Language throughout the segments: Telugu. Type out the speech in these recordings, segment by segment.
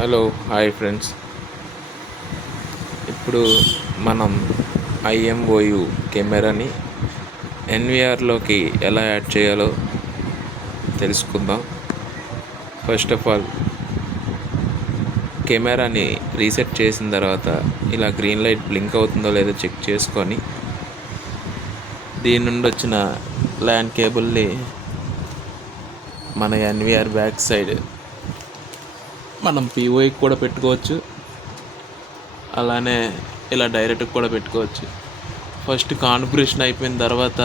Hello hi friends. ఇప్పుడు మనం ఐఎంఓయు కెమెరాని ఎన్విఆర్లోకి ఎలా యాడ్ చేయాలో తెలుసుకుందాం. ఫస్ట్ ఆఫ్ ఆల్ కెమెరాని రీసెట్ చేసిన తర్వాత ఇలా గ్రీన్ లైట్ బ్లింక్ అవుతుందో లేదో చెక్ చేసుకొని దీని నుండి వచ్చిన ల్యాన్ కేబుల్ని మన ఎన్విఆర్ బ్యాక్ సైడ్ మనం పిఓకి కూడా పెట్టుకోవచ్చు, అలానే ఇలా డైరెక్ట్గా కూడా పెట్టుకోవచ్చు. ఫస్ట్ కాన్ఫిగరేషన్ అయిపోయిన తర్వాత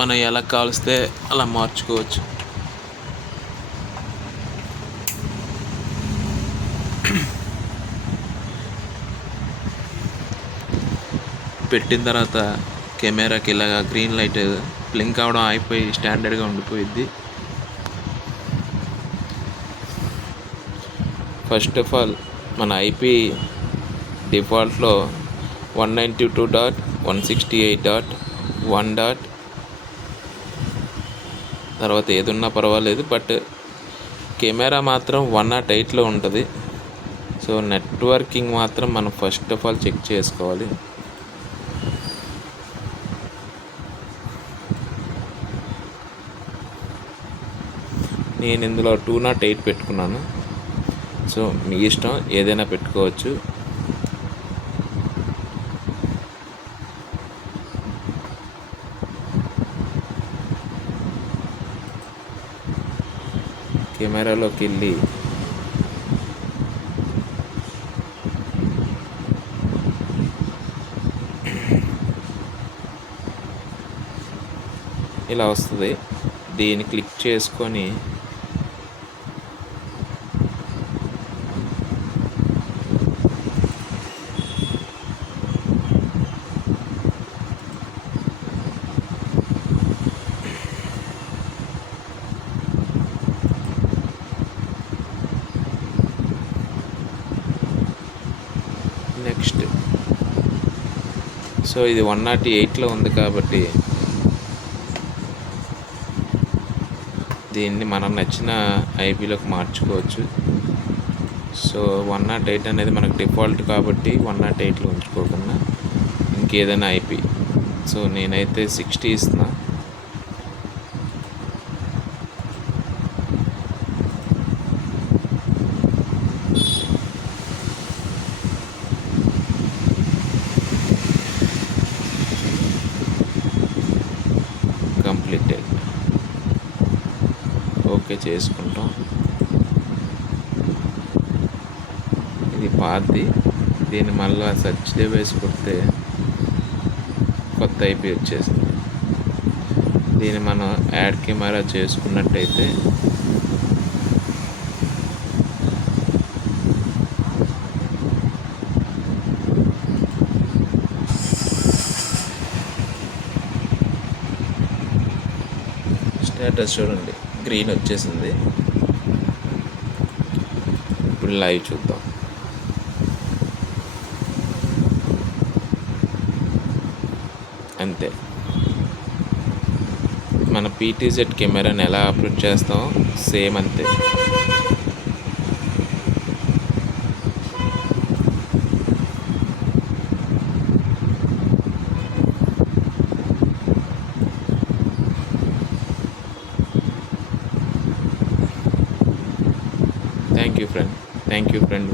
మనం ఎలా కావలిస్తే అలా మార్చుకోవచ్చు. పెట్టిన తర్వాత కెమెరాకి ఇలాగా గ్రీన్ లైట్ బ్లింక్ అవడం అయిపోయి స్టాండర్డ్గా ఉండిపోయిద్ది. ఫస్ట్ ఆఫ్ ఆల్ మన ఐపీ డిఫాల్ట్లో 192.168.1. తర్వాత ఏదున్నా పర్వాలేదు, బట్ కెమెరా మాత్రం 108లో ఉంటుంది. సో నెట్వర్కింగ్ మాత్రం మనం ఫస్ట్ ఆఫ్ ఆల్ చెక్ చేసుకోవాలి. నేను ఇందులో 208 పెట్టుకున్నాను. సో మీ ఇష్టం, ఏదైనా పెట్టుకోవచ్చు. కెమెరాలోకి వెళ్ళి ఇలా వస్తుంది, దీన్ని క్లిక్ చేసుకొని నెక్స్ట్. సో ఇది 108లో ఉంది కాబట్టి దీన్ని మనం నచ్చిన ఐపీలోకి మార్చుకోవచ్చు. సో 108 అనేది మనకు డిఫాల్ట్ కాబట్టి 108లో ఉంచుకోకుండా ఇంకేదైనా ఐపీ. సో నేనైతే 60 ఇస్తున్నా. కంప్లీటెడ్. ఓకే చేసుకుంటాం. ఇది పాతది, దీన్ని మళ్ళీ సెర్చ్ డివైస్ కొడితే కొత్త ఐపీ వచ్చేసింది. దీన్ని మనం యాడ్ కెమెరా చేసుకున్నట్టయితే స్టేటస్ చూడండి, గ్రీన్ వచ్చేసింది. ఇప్పుడు లైవ్ చూద్దాం. అంతే. మన పీటీజెడ్ కెమెరాని ఎలా అప్లోడ్ చేస్తామో సేమ్ అంతే. Thank you friend.